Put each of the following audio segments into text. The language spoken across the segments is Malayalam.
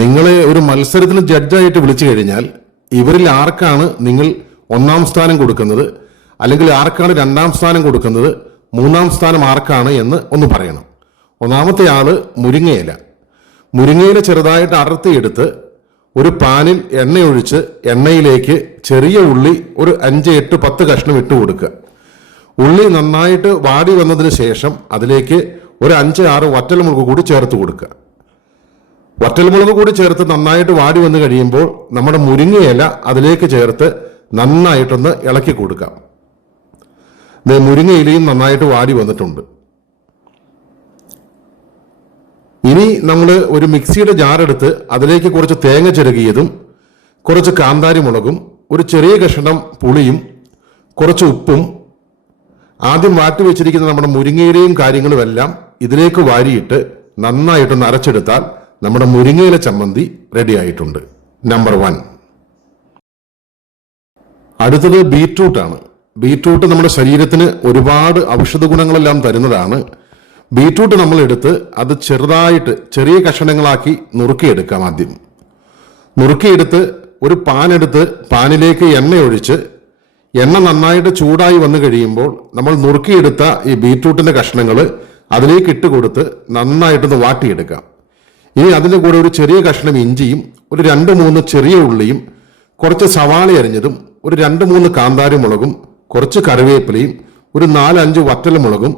നിങ്ങളെ ഒരു മത്സരത്തിന് ജഡ്ജായിട്ട് വിളിച്ചു കഴിഞ്ഞാൽ ഇവരിൽ ആർക്കാണ് നിങ്ങൾ ഒന്നാം സ്ഥാനം കൊടുക്കുന്നത്? അല്ലെങ്കിൽ ആർക്കാണ് രണ്ടാം സ്ഥാനം കൊടുക്കുന്നത്? മൂന്നാം സ്ഥാനം ആർക്കാണ് എന്ന് ഒന്ന് പറയണം. ഒന്നാമത്തെ ആൾ മുരിങ്ങയില. മുരിങ്ങയില ചെറുതായിട്ട് അടർത്തിയെടുത്ത് ഒരു പാനിൽ എണ്ണയൊഴിച്ച് എണ്ണയിലേക്ക് ചെറിയ ഉള്ളി ഒരു അഞ്ച് എട്ട് പത്ത് കഷ്ണം ഇട്ട് കൊടുക്കുക. ഉള്ളി നന്നായിട്ട് വാടി വന്നതിന് ശേഷം അതിലേക്ക് ഒരു അഞ്ച് ആറ് വറ്റൽ വറ്റൽമുളക് കൂടി ചേർത്ത് കൊടുക്കുക. വറ്റൽമുളക് കൂടി ചേർത്ത് നന്നായിട്ട് വാടി വന്ന് കഴിയുമ്പോൾ നമ്മുടെ മുരിങ്ങയില അതിലേക്ക് ചേർത്ത് നന്നായിട്ടൊന്ന് ഇളക്കി കൊടുക്കാം. മുരിങ്ങയിലയും നന്നായിട്ട് വാടി വന്നിട്ടുണ്ട്. ഇനി നമ്മൾ ഒരു മിക്സിയുടെ ജാറെടുത്ത് അതിലേക്ക് കുറച്ച് തേങ്ങ ചിരകിയതും കുറച്ച് കാന്താരി മുളകും ഒരു ചെറിയ കഷ്ണം പുളിയും കുറച്ച് ഉപ്പും ആദ്യം വാട്ടി വെച്ചിരിക്കുന്ന നമ്മുടെ മുരിങ്ങയിലയും കാര്യങ്ങളും എല്ലാം ഇതിലേക്ക് വാരിയിട്ട് നന്നായിട്ടൊന്ന് അരച്ചെടുത്താൽ നമ്മുടെ മുരിങ്ങയില ചമ്മന്തി റെഡി ആയിട്ടുണ്ട്. നമ്പർ വൺ അടുത്തത് ബീറ്റ്റൂട്ടാണ് ബീറ്റ്റൂട്ട് നമ്മുടെ ശരീരത്തിന് ഒരുപാട് ഔഷധ ഗുണങ്ങളെല്ലാം തരുന്നതാണ്. ബീറ്റ്റൂട്ട് നമ്മൾ എടുത്ത് അത് ചെറുതായിട്ട് ചെറിയ കഷണങ്ങളാക്കി നുറുക്കിയെടുക്കാം ആദ്യം. നുറുക്കിയെടുത്ത് ഒരു പാനെടുത്ത് പാനിലേക്ക് എണ്ണ ഒഴിച്ച് എണ്ണ നന്നായിട്ട് ചൂടായി വന്നു കഴിയുമ്പോൾ നമ്മൾ നുറുക്കിയെടുത്ത ഈ ബീറ്റ്റൂട്ടിന്റെ കഷ്ണങ്ങൾ അതിലേക്ക് ഇട്ട് കൊടുത്ത് നന്നായിട്ടൊന്ന് വാട്ടിയെടുക്കാം. ഇനി അതിന്റെ കൂടെ ഒരു ചെറിയ കഷ്ണം ഇഞ്ചിയും ഒരു രണ്ട് മൂന്ന് ചെറിയ ഉള്ളിയും കുറച്ച് സവാള അരിഞ്ഞതും ഒരു രണ്ട് മൂന്ന് കാന്താരി മുളകും കുറച്ച് കറിവേപ്പിലയും ഒരു നാലഞ്ച് വറ്റൽ മുളകും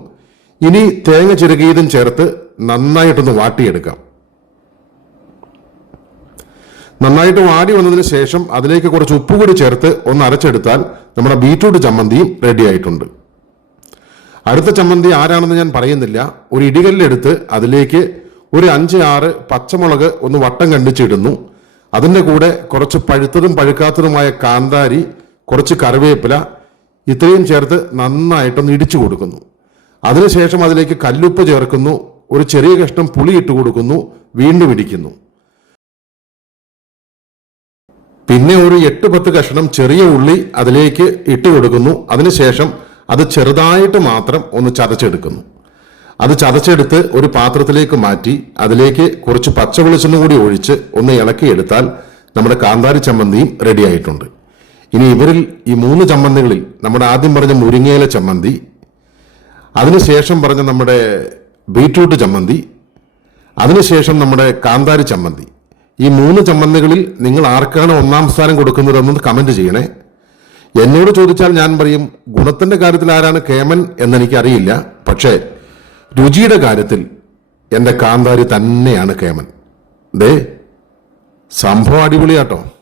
ഇനി തേങ്ങ ചിരകിയതും ചേർത്ത് നന്നായിട്ടൊന്ന് വാട്ടിയെടുക്കാം. നന്നായിട്ട് വാടി വന്നതിന് ശേഷം അതിലേക്ക് കുറച്ച് ഉപ്പ് കൂടി ചേർത്ത് ഒന്ന് അരച്ചെടുത്താൽ നമ്മുടെ ബീറ്റ്റൂട്ട് ചമ്മന്തിയും റെഡി ആയിട്ടുണ്ട്. അടുത്ത ചമ്മന്തി ആരാണെന്ന് ഞാൻ പറയുന്നില്ല. ഒരു ഇടികല്ലെടുത്ത് അതിലേക്ക് ഒരു അഞ്ച് ആറ് പച്ചമുളക് ഒന്ന് വട്ടം കണ്ടിച്ചിടുന്നു. അതിന്റെ കൂടെ കുറച്ച് പഴുത്തതും പഴുക്കാത്തതുമായ കാന്താരി കുറച്ച് കറിവേപ്പില ഇത്രയും ചേർത്ത് നന്നായിട്ടൊന്ന് ഇടിച്ചു കൊടുക്കുന്നു. അതിനുശേഷം അതിലേക്ക് കല്ലുപ്പ് ചേർക്കുന്നു. ഒരു ചെറിയ കഷ്ണം പുളി ഇട്ട് കൊടുക്കുന്നു. വീണ്ടും ഇടിക്കുന്നു. പിന്നെ ഒരു എട്ട് പത്ത് കഷ്ണം ചെറിയ ഉള്ളി അതിലേക്ക് ഇട്ട് കൊടുക്കുന്നു. അതിനുശേഷം അത് ചെറുതായിട്ട് മാത്രം ഒന്ന് ചതച്ചെടുക്കുന്നു. അത് ചതച്ചെടുത്ത് ഒരു പാത്രത്തിലേക്ക് മാറ്റി അതിലേക്ക് കുറച്ച് പച്ച വെളിച്ചെണ്ണ കൂടി ഒഴിച്ച് ഒന്ന് ഇളക്കിയെടുത്താൽ നമ്മുടെ കാന്താരി ചമ്മന്തിയും റെഡിയായിട്ടുണ്ട് ഇനി ഇവരിൽ ഈ മൂന്ന് ചമ്മന്തികളിൽ നമ്മുടെ ആദ്യം പറഞ്ഞ മുരിങ്ങയില ചമ്മന്തി അതിനുശേഷം പറഞ്ഞ നമ്മുടെ ബീറ്റ്റൂട്ട് ചമ്മന്തി അതിനുശേഷം നമ്മുടെ കാന്താരി ചമ്മന്തി. ഈ മൂന്ന് ചമ്മന്തികളിൽ നിങ്ങൾ ആർക്കാണ് ഒന്നാം സ്ഥാനം കൊടുക്കുന്നതെന്ന് കമന്റ് ചെയ്യണേ. എന്നോട് ചോദിച്ചാൽ ഞാൻ പറയും ഗുണത്തിന്റെ കാര്യത്തിൽ ആരാണ് കേമൻ എന്നെനിക്കറിയില്ല പക്ഷേ രുചിയുടെ കാര്യത്തിൽ എന്റെ കാന്താരി തന്നെയാണ് കേമൻ. ദേ സംഭവം അടിപൊളിയാട്ടോ.